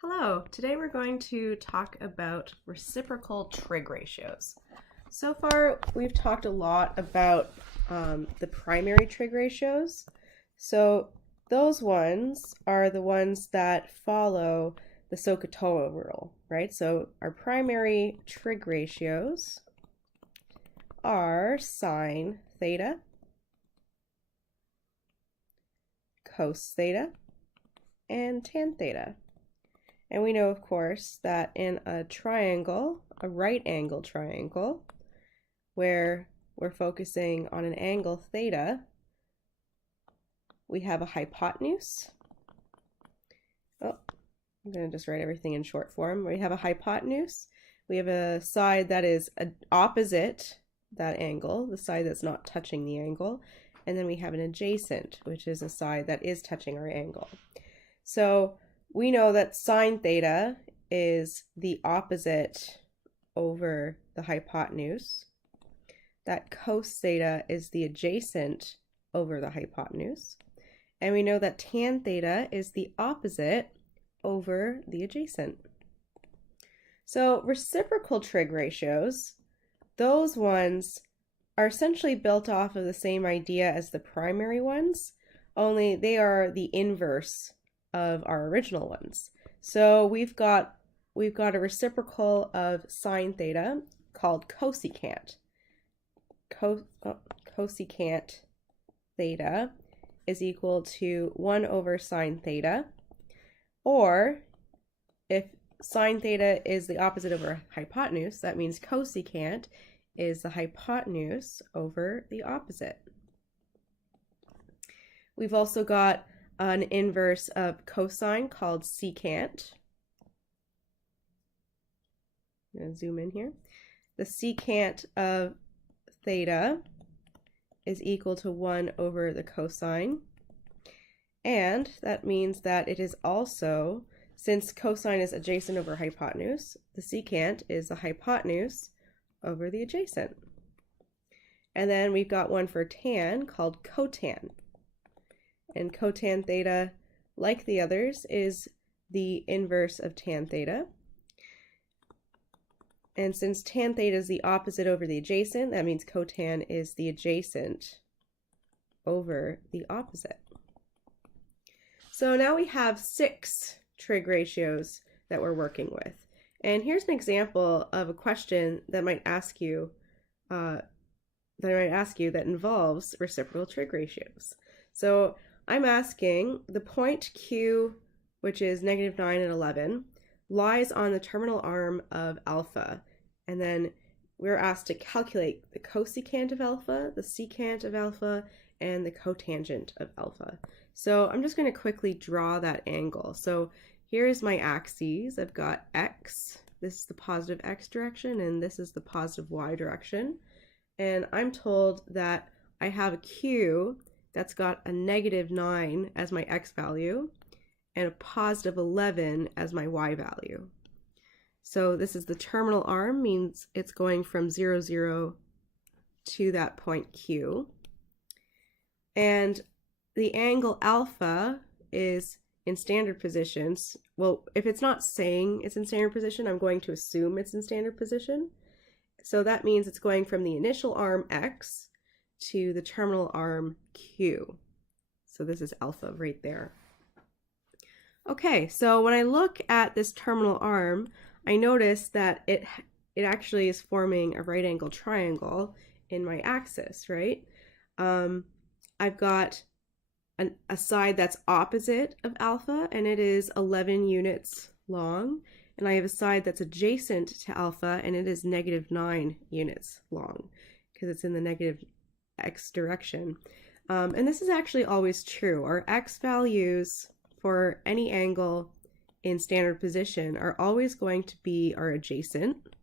Hello, today we're going to talk about reciprocal trig ratios. So far we've talked a lot about the primary trig ratios. So those ones are the ones that follow the SOHCAHTOA rule, right? So our primary trig ratios are sine theta, cos theta, and tan theta. And we know, of course, that in a triangle, a right angle triangle, where we're focusing on an angle theta, we have a hypotenuse. Oh, I'm going to just write everything in short form. We have a hypotenuse. We have a side that is opposite that angle, the side that's not touching the angle. And then we have an adjacent, which is a side that is touching our angle. So we know that sine theta is the opposite over the hypotenuse, that cos theta is the adjacent over the hypotenuse, and we know that tan theta is the opposite over the adjacent. So reciprocal trig ratios, those ones are essentially built off of the same idea as the primary ones, only they are the inverse of our original ones. So we've got a reciprocal of sine theta called cosecant. Cosecant theta is equal to 1 over sine theta, or if sine theta is the opposite over hypotenuse, that means cosecant is the hypotenuse over the opposite. We've also got an inverse of cosine called secant. I'm going to zoom in here. The secant of theta is equal to 1 over the cosine. And that means that it is also, since cosine is adjacent over hypotenuse, the secant is the hypotenuse over the adjacent. And then we've got one for tan called cotan. And cotan theta, like the others, is the inverse of tan theta. And since tan theta is the opposite over the adjacent, that means cotan is the adjacent over the opposite. So now we have 6 trig ratios that we're working with. And here's an example of a question that might ask you that involves reciprocal trig ratios. So I'm asking the point Q, which is -9 and 11, lies on the terminal arm of alpha. And then we're asked to calculate the cosecant of alpha, the secant of alpha, and the cotangent of alpha. So I'm just going to quickly draw that angle. So here's my axes. I've got x. This is the positive x direction, and this is the positive y direction. And I'm told that I have a Q that's got a -9 as my x value and a positive 11 as my y value. So this is the terminal arm, means it's going from 0, 0 to that point Q. And the angle alpha is in standard positions. Well, if it's not saying it's in standard position, I'm going to assume it's in standard position. So that means it's going from the initial arm x to the terminal arm Q. So this is alpha right there. Okay, so when I look at this terminal arm, I notice that it actually is forming a right angle triangle in my axis, right? I've got a side that's opposite of alpha, and it is 11 units long. And I have a side that's adjacent to alpha, and it is -9 units long, because it's in the negative x direction. And this is actually always true. Our x values for any angle in standard position are always going to be our adjacent,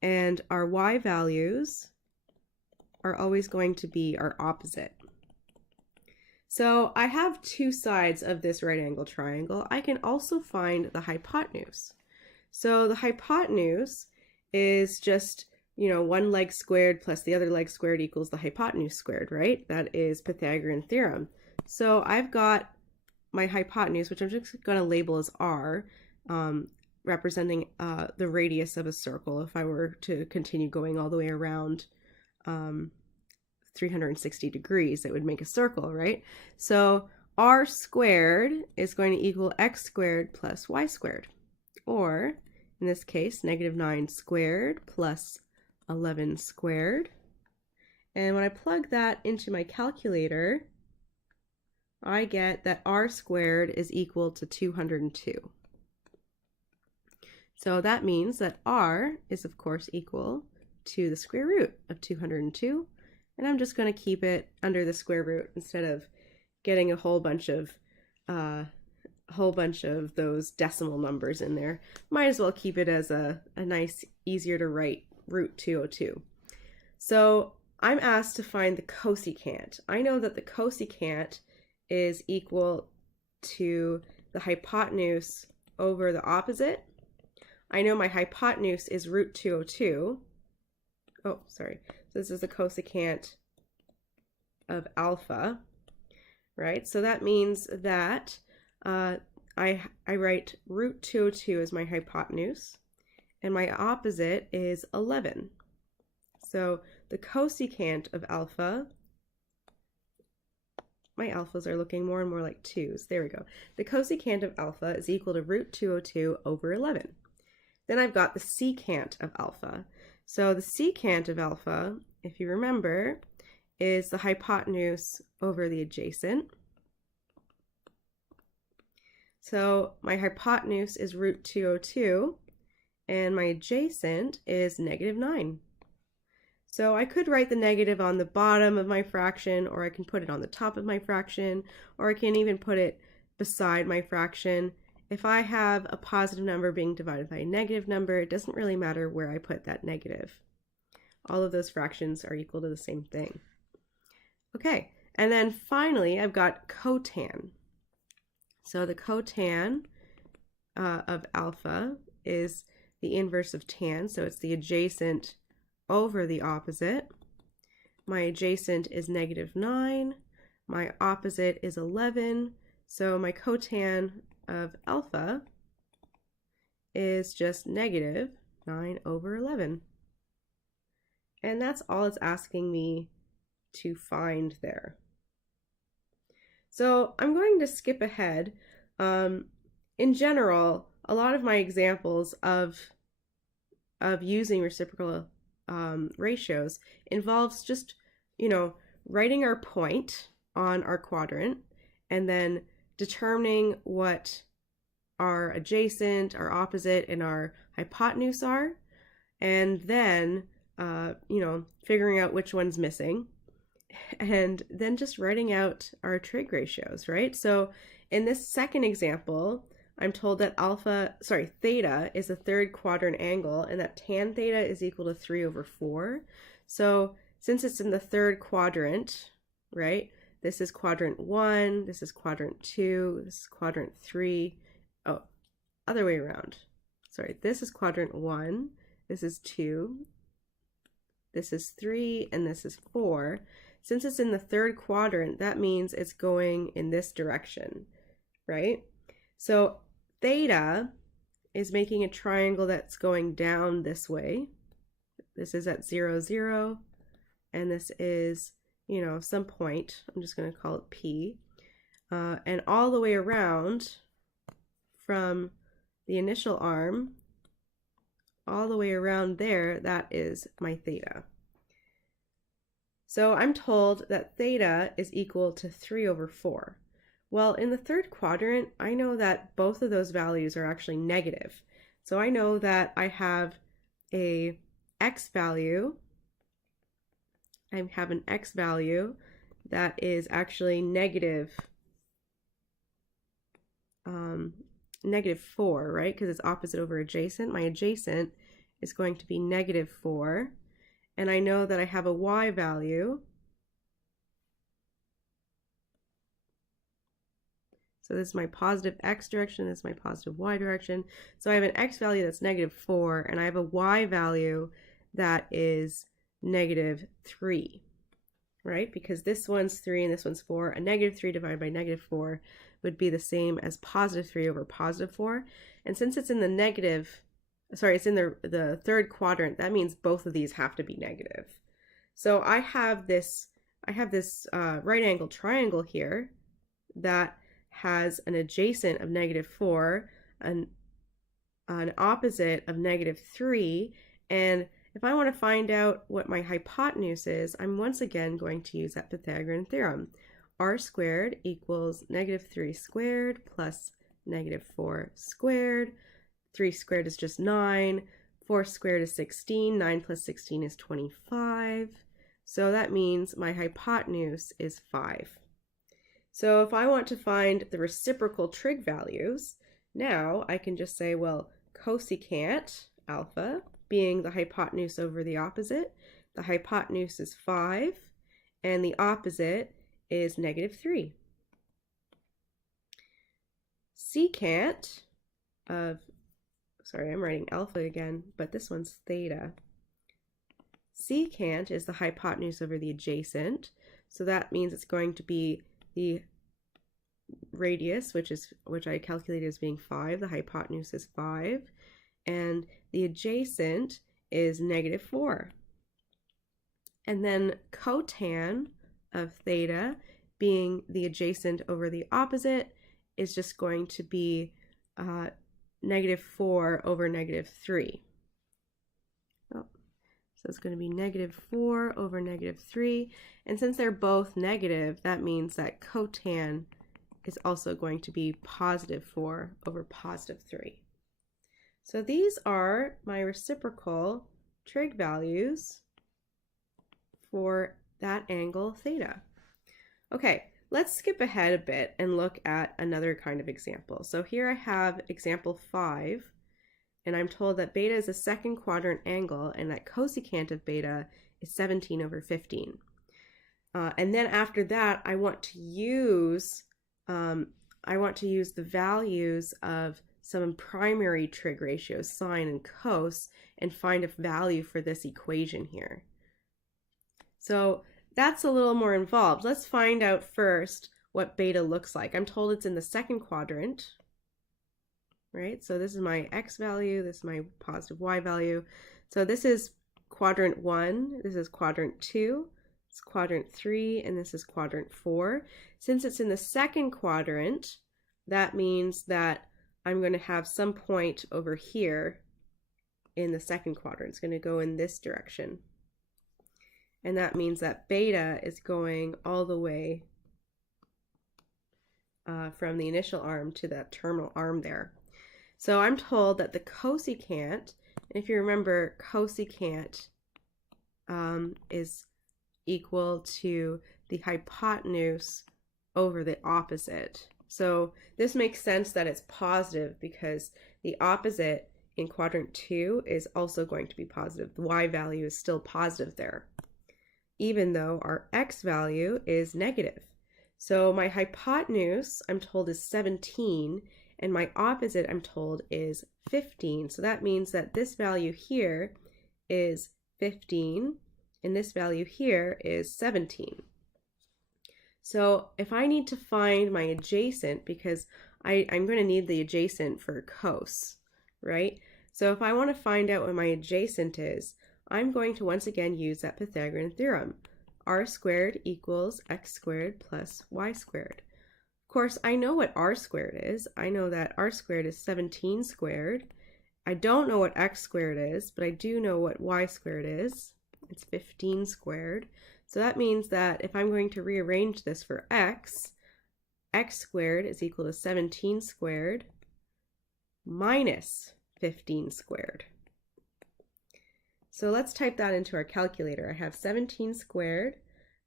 and our y values are always going to be our opposite. So I have 2 sides of this right angle triangle. I can also find the hypotenuse. So the hypotenuse is just, one leg squared plus the other leg squared equals the hypotenuse squared, right? That is Pythagorean theorem. So I've got my hypotenuse, which I'm just going to label as r, representing the radius of a circle. If I were to continue going all the way around 360 degrees, it would make a circle, right? So r squared is going to equal x squared plus y squared, or in this case, negative 9 squared plus 11 squared. And when I plug that into my calculator, I get that r squared is equal to 202. So that means that r is, of course, equal to the square root of 202. And I'm just going to keep it under the square root instead of getting a whole bunch of those decimal numbers in there. Might as well keep it as a nice, easier to write root 202. So I'm asked to find the cosecant. I know that the cosecant is equal to the hypotenuse over the opposite. I know my hypotenuse is root 202. Oh, sorry. So this is the cosecant of alpha, right? So that means that I write root 202 as my hypotenuse, and my opposite is 11. So the cosecant of alpha, my alphas are looking more and more like 2's. There we go. The cosecant of alpha is equal to root 202 over 11. Then I've got the secant of alpha. So the secant of alpha, if you remember, is the hypotenuse over the adjacent. So my hypotenuse is root 202, and my adjacent is negative 9. So I could write the negative on the bottom of my fraction, or I can put it on the top of my fraction, or I can even put it beside my fraction. If I have a positive number being divided by a negative number, it doesn't really matter where I put that negative. All of those fractions are equal to the same thing. Okay, and then finally I've got cotan. So the cotan of alpha is the inverse of tan, so it's the adjacent over the opposite. My adjacent is negative 9, my opposite is 11, so my cotan of alpha is just negative 9 over 11. And that's all it's asking me to find there. So I'm going to skip ahead. In general, a lot of my examples of using reciprocal ratios involves just, writing our point on our quadrant and then determining what our adjacent, our opposite, and our hypotenuse are, and then figuring out which one's missing, and then just writing out our trig ratios, right? So in this second example, I'm told that theta is a third quadrant angle, and that tan theta is equal to 3 over 4. So since it's in the third quadrant, right, this is quadrant 1, this is quadrant 2, this is quadrant 3. Oh, other way around. Sorry, this is quadrant 1, this is 2, this is 3, and this is 4. Since it's in the third quadrant, that means it's going in this direction, right? So theta is making a triangle that's going down this way. This is at 0, 0, and this is, some point. I'm just going to call it P. And all the way around from the initial arm, all the way around there, that is my theta. So I'm told that theta is equal to 3 over 4. Well, in the third quadrant, I know that both of those values are actually negative. So I know that I have a x value. I have an x value that is actually negative 4, right? Because it's opposite over adjacent. My adjacent is going to be negative 4. And I know that I have a y value. So this is my positive x direction, this is my positive y direction. So I have an x value that's negative 4, and I have a y value that is negative 3, right? Because this one's 3 and this one's 4. A negative 3 divided by negative 4 would be the same as positive 3 over positive 4. And since it's in the negative, sorry, it's in the third quadrant, that means both of these have to be negative. So I have this right angle triangle here that has an adjacent of -4, an opposite of -3, and if I want to find out what my hypotenuse is, I'm once again going to use that Pythagorean theorem. R squared equals -3 squared plus -4 squared. 3 squared is just 9. 4 squared is 16. 9 plus 16 is 25. So that means my hypotenuse is 5. So if I want to find the reciprocal trig values, now I can just say, well, cosecant alpha being the hypotenuse over the opposite, the hypotenuse is 5, and the opposite is -3. Secant of, sorry, I'm writing alpha again, but this one's theta. Secant is the hypotenuse over the adjacent, so that means it's going to be the radius, which I calculated as being 5. The hypotenuse is 5, and the adjacent is -4. And then cotan of theta, being the adjacent over the opposite, is just going to be -4 over -3. Oh, so it's going to be -4 over -3. And since they're both negative, that means that cotan is also going to be +4 over +3. So these are my reciprocal trig values for that angle theta. Okay, let's skip ahead a bit and look at another kind of example. So here I have example 5, and I'm told that beta is a second quadrant angle and that cosecant of beta is 17 over 15. And then after that, I want to use the values of some primary trig ratios, sine and cos, and find a value for this equation here. So that's a little more involved. Let's find out first what beta looks like. I'm told it's in the second quadrant, right? So this is my x value, this is my positive y value. So this is quadrant 1, this is quadrant 2, it's quadrant 3, and this is quadrant 4. Since it's in the second quadrant, that means that I'm going to have some point over here in the second quadrant. It's going to go in this direction. And that means that beta is going all the way from the initial arm to that terminal arm there. So I'm told that the cosecant, and if you remember, cosecant is equal to the hypotenuse over the opposite. So this makes sense that it's positive because the opposite in quadrant 2 is also going to be positive. The y value is still positive there, even though our x value is negative. So my hypotenuse, I'm told, is 17, and my opposite, I'm told, is 15. So that means that this value here is 15, and this value here is 17. So if I need to find my adjacent, because I'm going to need the adjacent for cos, right? So if I want to find out what my adjacent is, I'm going to once again use that Pythagorean theorem. R squared equals x squared plus y squared. Of course, I know what r squared is. I know that r squared is 17 squared. I don't know what x squared is, but I do know what y squared is. It's 15 squared. So that means that if I'm going to rearrange this for x squared is equal to 17 squared minus 15 squared. So let's type that into our calculator. I have 17 squared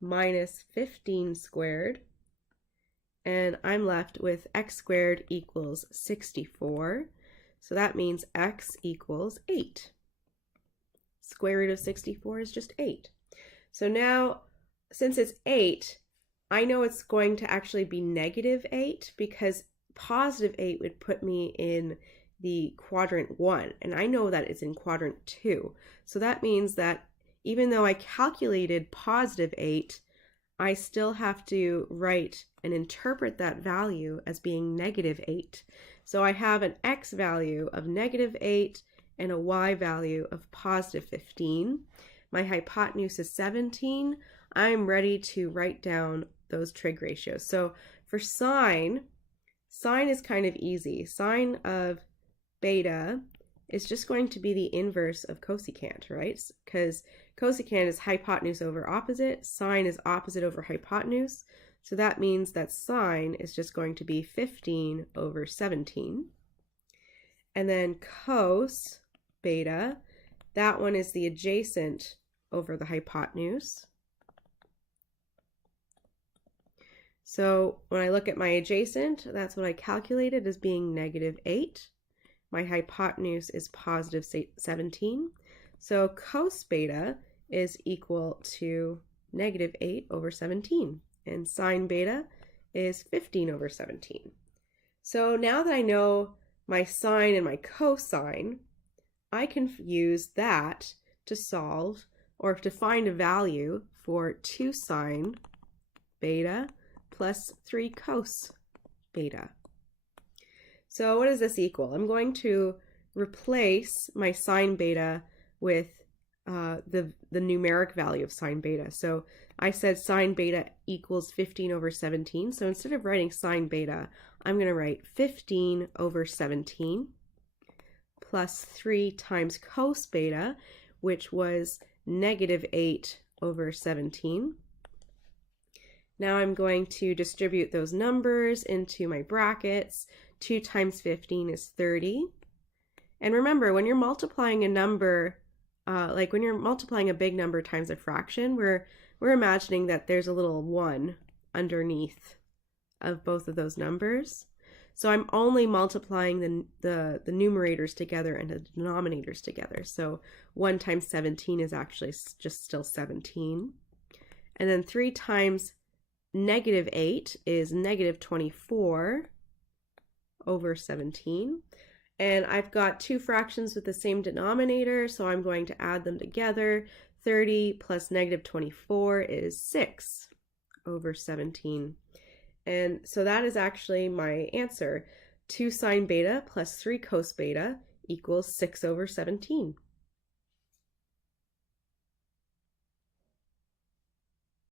minus 15 squared, and I'm left with x squared equals 64. So that means x equals 8. Square root of 64 is just 8. So now, since it's 8, I know it's going to actually be -8 because positive 8 would put me in the quadrant 1, and I know that it's in quadrant 2. So that means that even though I calculated positive 8, I still have to write and interpret that value as being negative 8. So I have an x value of negative 8 and a y value of positive 15. My hypotenuse is 17. I'm ready to write down those trig ratios. So for sine is kind of easy. Sine of beta is just going to be the inverse of cosecant, right? Because cosecant is hypotenuse over opposite, sine is opposite over hypotenuse. So that means that sine is just going to be 15 over 17. And then cos beta, that one is the adjacent over the hypotenuse. So when I look at my adjacent, that's what I calculated as being negative 8. My hypotenuse is positive 17. So cos beta is equal to negative 8 over 17. And sine beta is 15 over 17. So now that I know my sine and my cosine, I can use that to solve or to find a value for 2 sine beta plus 3 cos beta. So what does this equal? I'm going to replace my sine beta with the numeric value of sine beta. So I said sine beta equals 15 over 17. So instead of writing sine beta, I'm going to write 15 over 17 plus 3 times cos beta, which was negative 8 over 17. Now I'm going to distribute those numbers into my brackets. 2 times 15 is 30. And remember, when you're multiplying a number, like when you're multiplying a big number times a fraction, we're imagining that there's a little 1 underneath of both of those numbers. So I'm only multiplying the numerators together and the denominators together. So 1 times 17 is actually just still 17. And then 3 times negative 8 is negative 24 over 17. And I've got 2 fractions with the same denominator, so I'm going to add them together. 30 plus negative 24 is 6 over 17. And so that is actually my answer. 2 sine beta plus 3 cos beta equals 6 over 17.